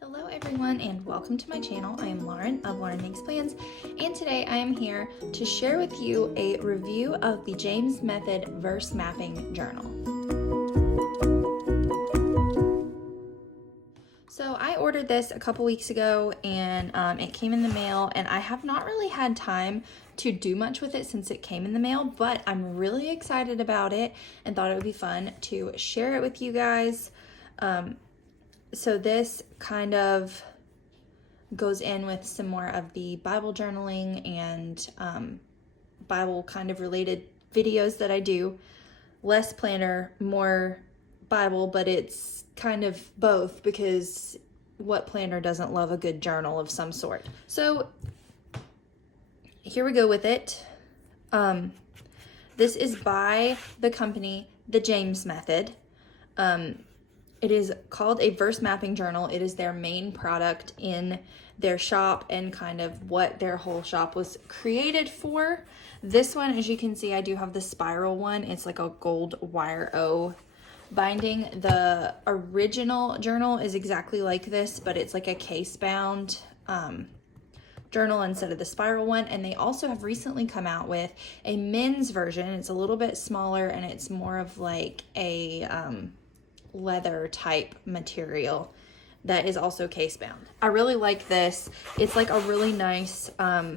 Hello everyone and welcome to my channel. I am Lauren of Lauren Makes Plans, and today I am here to share with you a review of the James Method Verse Mapping Journal. So I ordered this a couple weeks ago and it came in the mail, and I have not really had time to do much with it since it came in the mail, but I'm really excited about it and thought it would be fun to share it with you guys. So this kind of goes in with some more of the Bible journaling and Bible kind of related videos that I do. Less planner, more Bible, but it's kind of both, because what planner doesn't love a good journal of some sort? So here we go with it. This is by the company, The James Method. It is called a verse mapping journal. It is their main product in their shop and kind of what their whole shop was created for. This one, as you can see, I do have the spiral one. It's like a gold wire O binding. The original journal is exactly like this, but it's like a case bound journal instead of the spiral one. And they also have recently come out with a men's version. It's a little bit smaller and it's more of like a leather type material that is also case bound. I really like this. It's like a really nice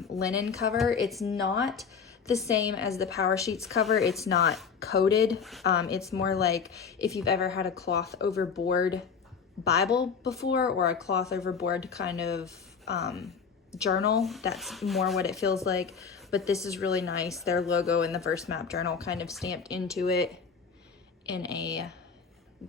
linen cover. It's not the same as the Power Sheets cover. It's not coated. It's more like if you've ever had a cloth overboard Bible before, or a cloth overboard kind of journal. That's more what it feels like. But this is really nice. Their logo in the Verse Map journal kind of stamped into it in a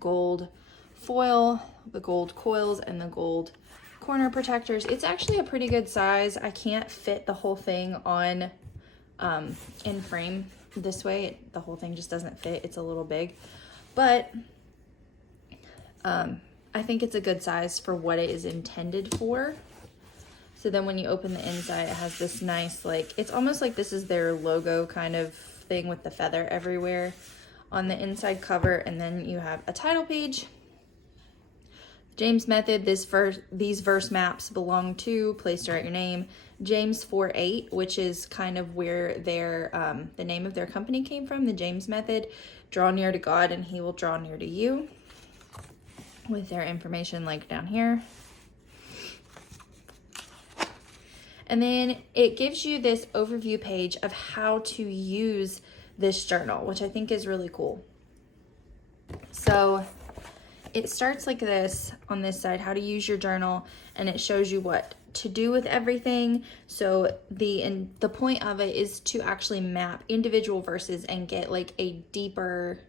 gold foil, the gold coils and the gold corner protectors. It's actually a pretty good size. I can't fit the whole thing on in frame this way. The whole thing just doesn't fit. It's a little big, but I think it's a good size for what it is intended for. So then when you open the inside, it has this nice, like, it's almost like this is their logo kind of thing with the feather everywhere on the inside cover. And then you have a title page. James Method, these verse maps belong to, place to write your name, James 4:8, which is kind of where their the name of their company came from, the James Method. Draw near to God and he will draw near to you, with their information like down here. And then it gives you this overview page of how to use this journal, which I think is really cool. So it starts like this on this side, how to use your journal, and it shows you what to do with everything. So the point of it is to actually map individual verses and get like a deeper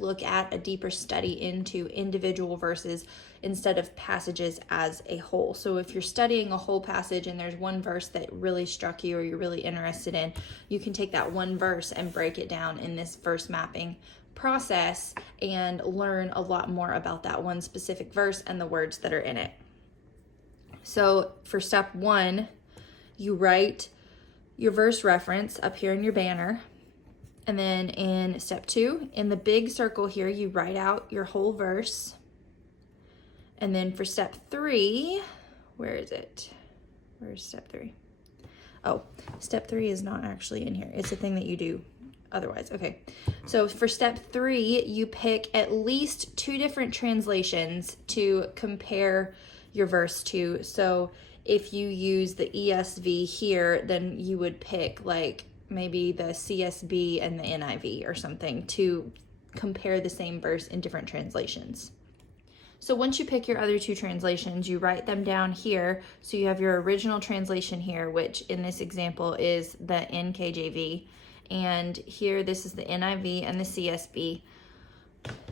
look at, a deeper study into individual verses instead of passages as a whole. So if you're studying a whole passage and there's one verse that really struck you or you're really interested in, you can take that one verse and break it down in this verse mapping process and learn a lot more about that one specific verse and the words that are in it. So for step 1, you write your verse reference up here in your banner. And then in step 2, in the big circle here, you write out your whole verse. And then for step 3, where is it? Where's step 3? Oh, step 3 is not actually in here. It's a thing that you do otherwise. Okay. So for step 3, you pick at least 2 different translations to compare your verse to. So if you use the ESV here, then you would pick like maybe the CSB and the NIV or something to compare the same verse in different translations. So once you pick your other 2 translations, you write them down here. So you have your original translation here, which in this example is the NKJV. And here, this is the NIV and the CSB.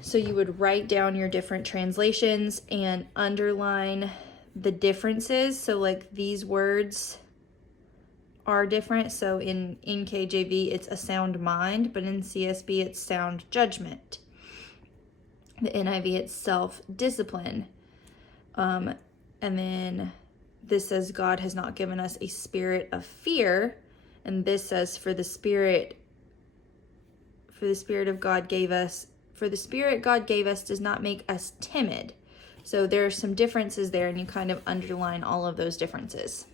So you would write down your different translations and underline the differences. So like these words are different. So in NKJV, it's a sound mind, but in CSB, it's sound judgment. The NIV, it's self-discipline. And then this says, God has not given us a spirit of fear. And this says, for the spirit of God gave us For the Spirit God gave us does not make us timid. So there are some differences there, and you kind of underline all of those differences.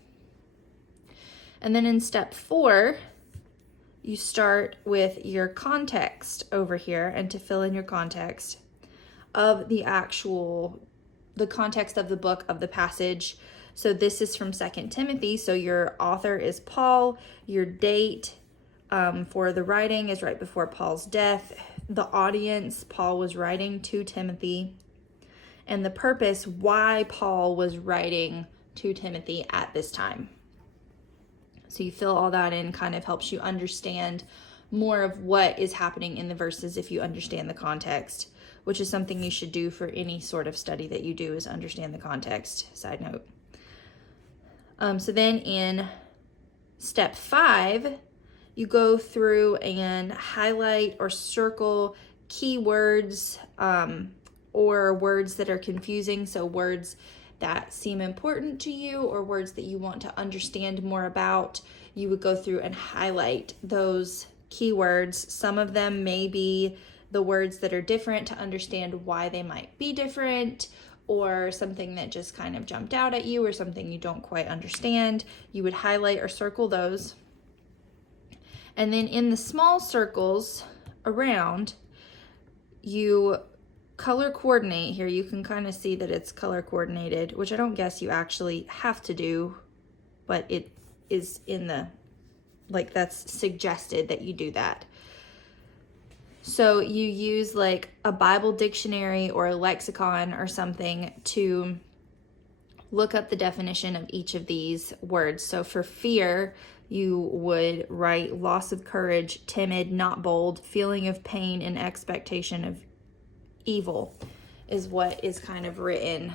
And then in step 4, you start with your context over here, and to fill in your context of the context of the book, of the passage. So this is from 2 Timothy. So your author is Paul. Your date for the writing is right before Paul's death. The audience, Paul was writing to Timothy. And the purpose, why Paul was writing to Timothy at this time. So you fill all that in, kind of helps you understand more of what is happening in the verses if you understand the context, which is something you should do for any sort of study that you do, is understand the context. Side note. So then in step 5, you go through and highlight or circle keywords or words that are confusing. So words that seem important to you or words that you want to understand more about, you would go through and highlight those keywords. Some of them may be the words that are different to understand why they might be different, or something that just kind of jumped out at you or something you don't quite understand. You would highlight or circle those. And then in the small circles around, you color coordinate here. You can kind of see that it's color coordinated, which I don't guess you actually have to do, but it is in the, like, that's suggested that you do that. So you use like a Bible dictionary or a lexicon or something to look up the definition of each of these words. So for fear, you would write loss of courage, timid, not bold, feeling of pain and expectation of evil is what is kind of written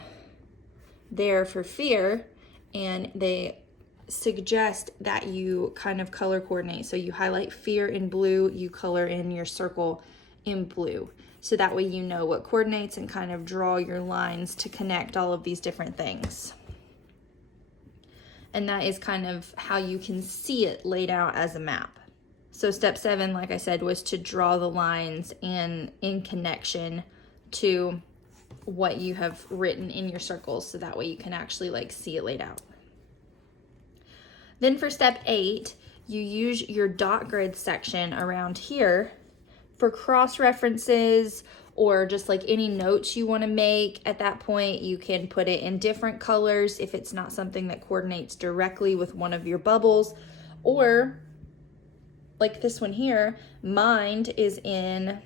there for fear. And they suggest that you kind of color coordinate. So you highlight fear in blue, you color in your circle in blue. So that way you know what coordinates and kind of draw your lines to connect all of these different things. And that is kind of how you can see it laid out as a map. So step 7, like I said, was to draw the lines and in connection to what you have written in your circles, so that way you can actually like see it laid out. Then for step 8, you use your dot grid section around here for cross references or just like any notes you want to make. At that point, you can put it in different colors if it's not something that coordinates directly with one of your bubbles, or like this one here, mind is in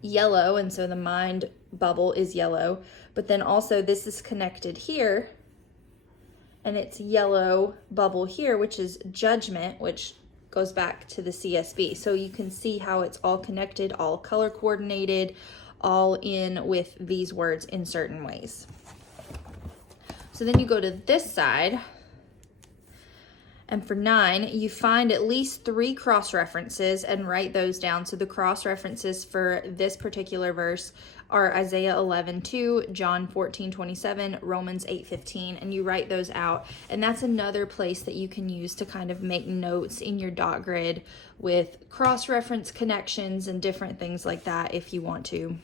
yellow, and so the mind bubble is yellow, but then also this is connected here and it's yellow bubble here, which is judgment, which goes back to the CSB. So you can see how it's all connected, all color coordinated, all in with these words in certain ways. So then you go to this side, and for 9, you find at least 3 cross references and write those down. So the cross references for this particular verse are Isaiah 11:2, John 14:27, Romans 8:15, and you write those out. And that's another place that you can use to kind of make notes in your dot grid with cross reference connections and different things like that if you want to.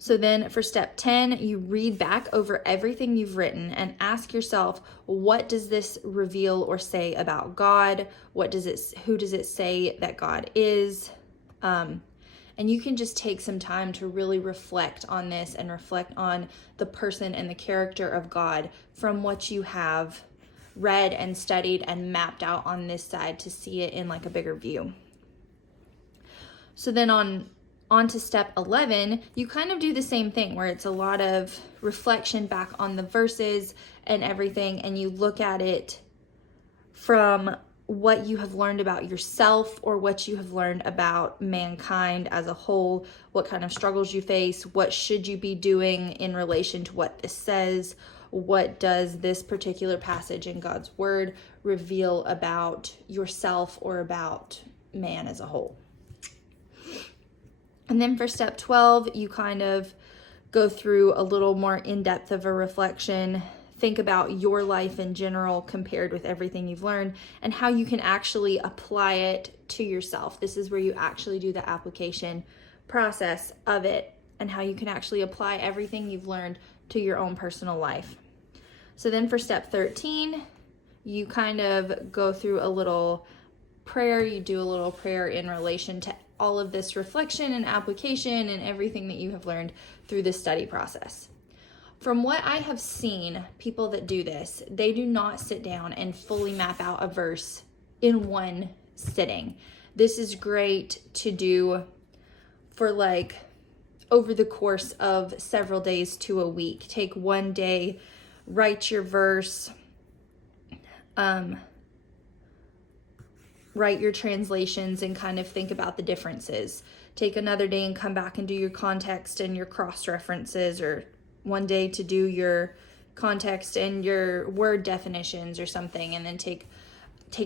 So then for step 10, you read back over everything you've written and ask yourself, what does this reveal or say about God? Who does it say that God is? And you can just take some time to really reflect on this and reflect on the person and the character of God from what you have read and studied and mapped out on this side to see it in like a bigger view. So then on to step 11, you kind of do the same thing where it's a lot of reflection back on the verses and everything, and you look at it from what you have learned about yourself or what you have learned about mankind as a whole, what kind of struggles you face, what should you be doing in relation to what this says, what does this particular passage in God's word reveal about yourself or about man as a whole. And then for step 12, you kind of go through a little more in-depth of a reflection, think about your life in general compared with everything you've learned and how you can actually apply it to yourself. This is where you actually do the application process of it and how you can actually apply everything you've learned to your own personal life. So then for step 13, you kind of go through a little prayer. You do a little prayer in relation to all of this reflection and application and everything that you have learned through this study process. From what I have seen, people that do this, they do not sit down and fully map out a verse in one sitting. This is great to do for like over the course of several days to a week. Take one day, write your verse, write your translations and kind of think about the differences. Take another day and come back and do your context and your cross references, or one day to do your context and your word definitions or something, and then take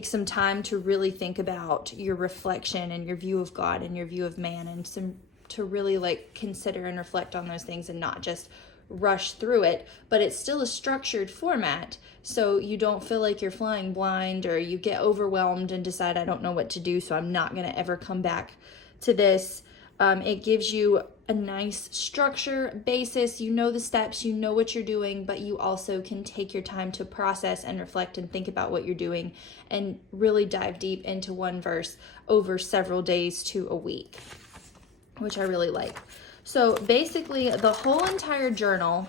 some time to really think about your reflection and your view of God and your view of man, and to really like consider and reflect on those things and not just rush through it. But it's still a structured format, so you don't feel like you're flying blind or you get overwhelmed and decide, I don't know what to do, so I'm not going to ever come back to this. It gives you a nice structure basis. You know the steps, you know what you're doing, but you also can take your time to process and reflect and think about what you're doing and really dive deep into one verse over several days to a week, which I really like. So basically the whole entire journal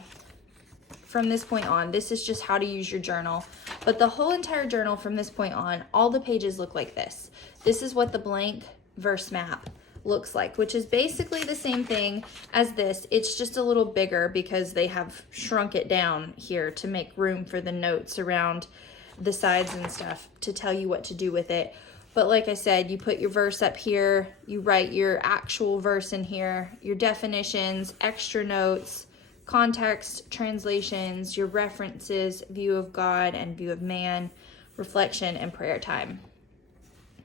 from this point on, this is just how to use your journal, but the whole entire journal from this point on, all the pages look like this. This is what the blank verse map looks like, which is basically the same thing as this. It's just a little bigger because they have shrunk it down here to make room for the notes around the sides and stuff to tell you what to do with it. But like I said, you put your verse up here, you write your actual verse in here, your definitions, extra notes, context, translations, your references, view of God and view of man, reflection, and prayer time.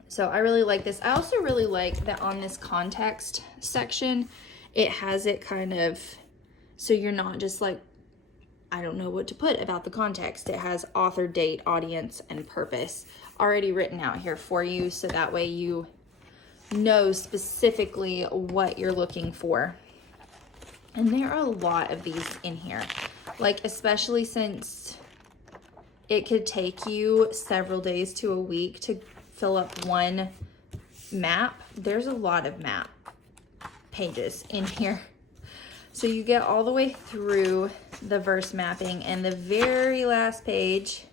So I really like this. I also really like that on this context section, it has it kind of, so you're not just like, I don't know what to put about the context. It has author, date, audience, and purpose already written out here for you, so that way you know specifically what you're looking for. And there are a lot of these in here, like especially since it could take you several days to a week to fill up one map. There's a lot of map pages in here. So you get all the way through the verse mapping, and the very last page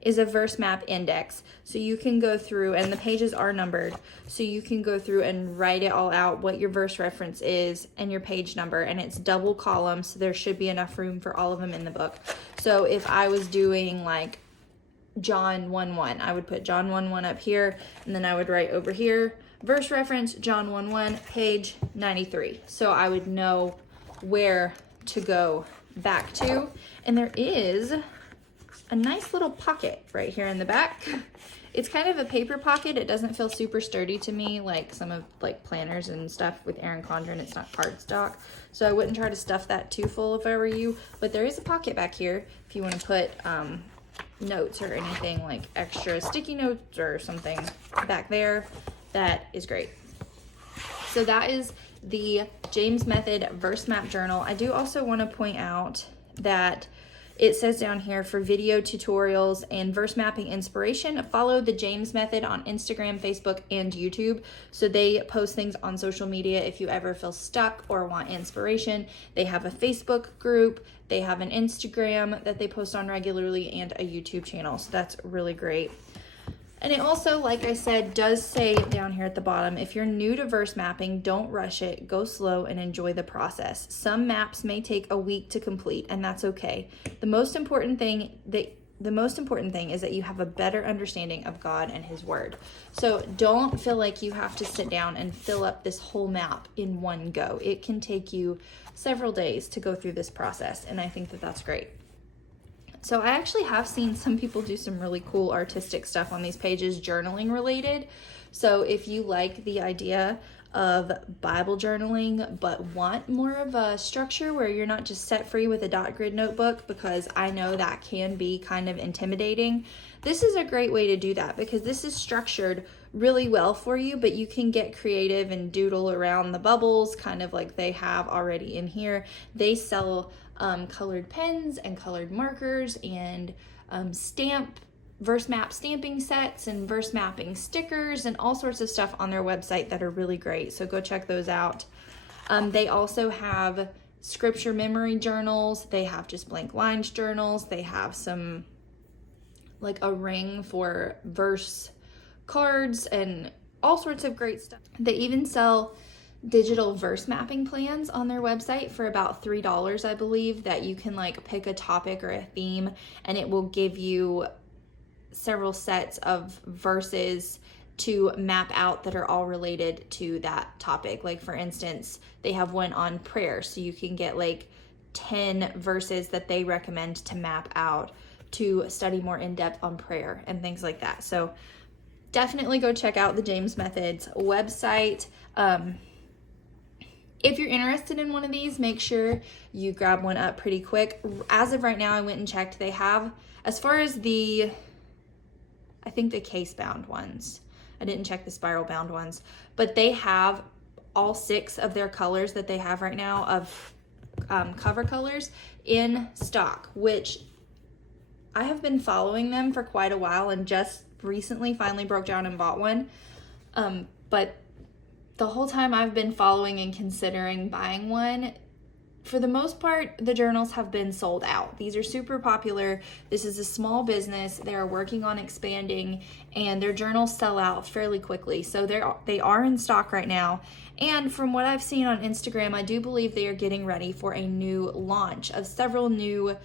is a verse map index. So you can go through, and the pages are numbered, so you can go through and write it all out, what your verse reference is and your page number, and it's double column, so there should be enough room for all of them in the book. So if I was doing like John 1:1, I would put John 1:1 up here, and then I would write over here, verse reference, John 1:1, page 93. So I would know where to go back to. And there is a nice little pocket right here in the back. It's kind of a paper pocket. It doesn't feel super sturdy to me, like some of like planners and stuff with Erin Condren. It's not cardstock, so I wouldn't try to stuff that too full if I were you. But there is a pocket back here if you want to put notes or anything, like extra sticky notes or something back there. That is great. So that is the James Method Verse Map Journal. I do also want to point out that it says down here, for video tutorials and verse mapping inspiration, follow the James Method on Instagram, Facebook, and YouTube. So they post things on social media if you ever feel stuck or want inspiration. They have a Facebook group, they have an Instagram that they post on regularly, and a YouTube channel. So that's really great. And it also, like I said, does say down here at the bottom, if you're new to verse mapping, don't rush it, go slow and enjoy the process. Some maps may take a week to complete, and that's okay. The most important thing is that you have a better understanding of God and His Word. So don't feel like you have to sit down and fill up this whole map in one go. It can take you several days to go through this process, and I think that that's great. So I actually have seen some people do some really cool artistic stuff on these pages, journaling related. So if you like the idea of Bible journaling but want more of a structure where you're not just set free with a dot grid notebook, because I know that can be kind of intimidating, this is a great way to do that because this is structured really well for you, but you can get creative and doodle around the bubbles kind of like they have already in here. They sell colored pens and colored markers and verse map stamping sets and verse mapping stickers and all sorts of stuff on their website that are really great. So go check those out. They also have scripture memory journals. They have just blank lines journals. They have some like a ring for verse cards and all sorts of great stuff. They even sell digital verse mapping plans on their website for about $3, I believe, that you can like pick a topic or a theme and it will give you several sets of verses to map out that are all related to that topic. Like for instance, they have one on prayer, so you can get like 10 verses that they recommend to map out to study more in depth on prayer and things like that. So definitely go check out the James Methods website. If you're interested in one of these, make sure you grab one up pretty quick. As of right now, I went and checked. They have, as far as I think the case bound ones, I didn't check the spiral bound ones, but they have all 6 of their colors that they have right now of cover colors in stock, which I have been following them for quite a while and just recently finally broke down and bought one. But the whole time I've been following and considering buying one, for the most part, the journals have been sold out. These are super popular. This is a small business. They are working on expanding and their journals sell out fairly quickly. So they are in stock right now. And from what I've seen on Instagram, I do believe they are getting ready for a new launch of several new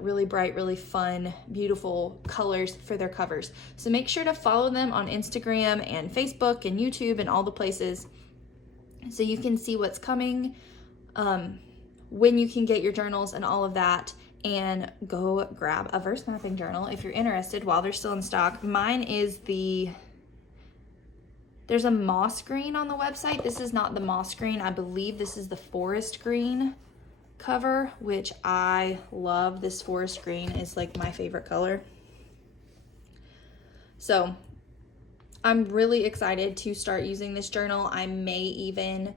really bright, really fun, beautiful colors for their covers. So make sure to follow them on Instagram and Facebook and YouTube and all the places so you can see what's coming, when you can get your journals and all of that, and go grab a verse mapping journal if you're interested while they're still in stock. Mine is there's a moss green on the website. This is not the moss green. I believe this is the forest green cover, which I love. This forest green is like my favorite color. So I'm really excited to start using this journal. I may even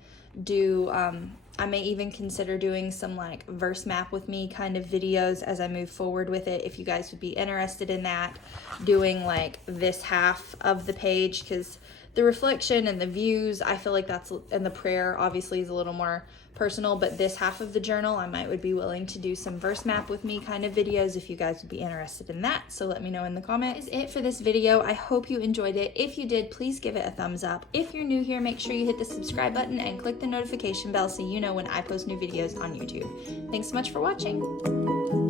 consider doing some like verse map with me kind of videos as I move forward with it. If you guys would be interested in that, doing like this half of the page, because the reflection and the views, I feel like and the prayer obviously is a little more personal, but this half of the journal, I would be willing to do some verse map with me kind of videos if you guys would be interested in that. So let me know in the comments. That is it for this video. I hope you enjoyed it. If you did, please give it a thumbs up. If you're new here, make sure you hit the subscribe button and click the notification bell so you know when I post new videos on YouTube. Thanks so much for watching.